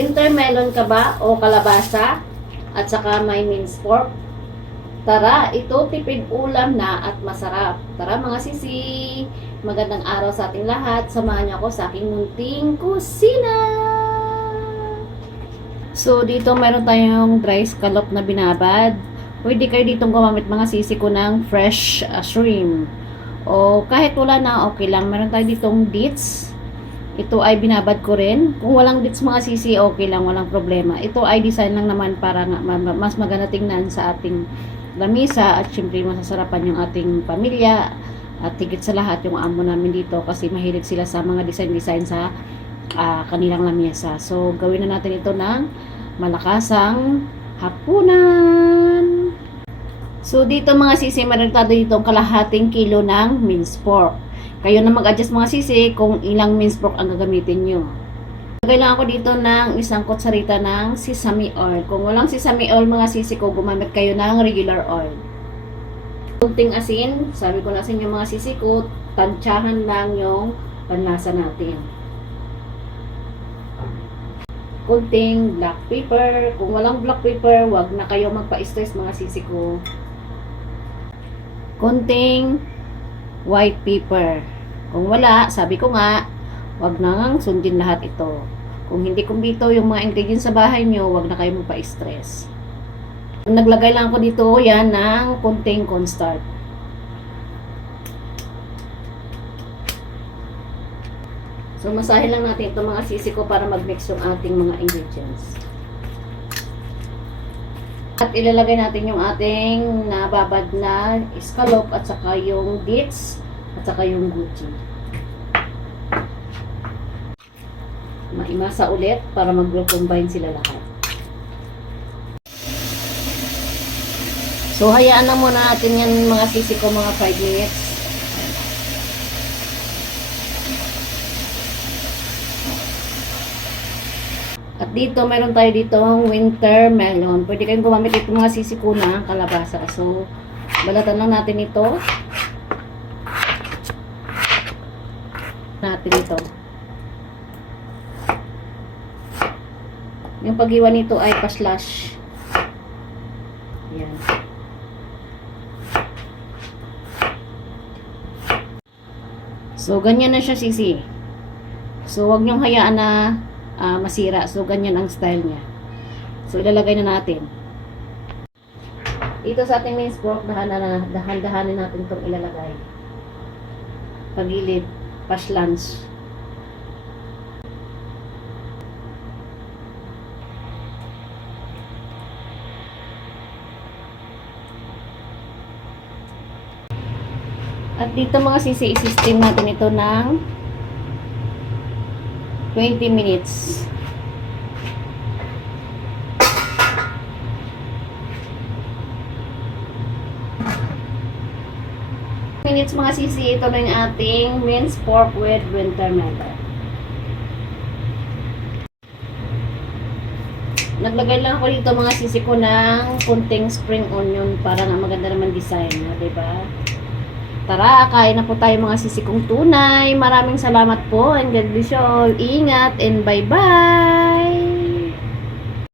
Winter melon ka ba o kalabasa at saka may minced pork? Tara, ito tipid ulam na at masarap. Tara mga sisi, magandang araw sa ating lahat. Samahan niyo ako sa aking munting kusina. So dito meron tayong dry scallop na binabad. Pwede kayo ditong gumamit mga sisi ko ng fresh shrimp. O kahit wala na, okay lang. Meron tayo ditong dates. Ito ay binabad ko rin. Kung walang dates mga sisi, okay lang, walang problema. Ito ay design lang naman para mas maganda tingnan sa ating lamisa at syempre masasarapan yung ating pamilya at higit sa lahat yung amo namin dito kasi mahilig sila sa mga design sa kanilang lamesa. So gawin na natin ito ng malakasang hapunan. So dito mga sisi, meron tayo dito kalahating kilo ng minced pork. Kayo na mag-adjust mga sisi kung ilang minced pork ang gagamitin nyo. Kailangan ko dito ng isang kutsarita ng sesame oil. Kung walang sesame oil mga sisi ko, gumamit kayo ng regular oil. Kunting asin, sabi ko na sa inyo mga sisi ko, tansyahan lang yung panlasa natin. Kunting black pepper. Kung walang black pepper, wag na kayo magpa-stress mga sisi ko. Kunting white pepper. Kung wala, sabi ko nga, wag na ngang sundin lahat ito. Kung hindi kumpleto yung mga ingredients sa bahay nyo, wag na kayo magpa-stress. Naglagay lang ako dito yan ng kunting cornstarch. So masahin lang natin itong mga sisi ko para mag-mix yung ating mga ingredients. At ilalagay natin yung ating nababad na scallop at saka yung dates at saka yung goji. Maimasa ulit para mag-combine sila lahat. So hayaan na muna natin yan mga sisi ko mga 5 minutes. At dito, meron tayo dito winter melon. Pwede kayong gumamit ito mga sisi ko na kalabasa. So, balatan lang natin ito. Yung pag-iwa nito ay pa-slash. Yan. So, ganyan na siya sisi. So, wag niyong hayaan na masira. So, ganyan ang style niya. So, ilalagay na natin. Dito sa ating minced pork, dahan-dahanin natin itong ilalagay. Pagilid, pa-slants. At dito mga sisi, i-steam natin ito ng 20 minutes. Mga sisi, ito na yung ating minced pork with winter melon. Naglagay lang ako dito mga sisi ko ng kunting spring onion para nga maganda naman design, diba? Tara, kain na po tayo mga sisi kong tunay. Maraming salamat po and God bless you all. Ingat and bye-bye!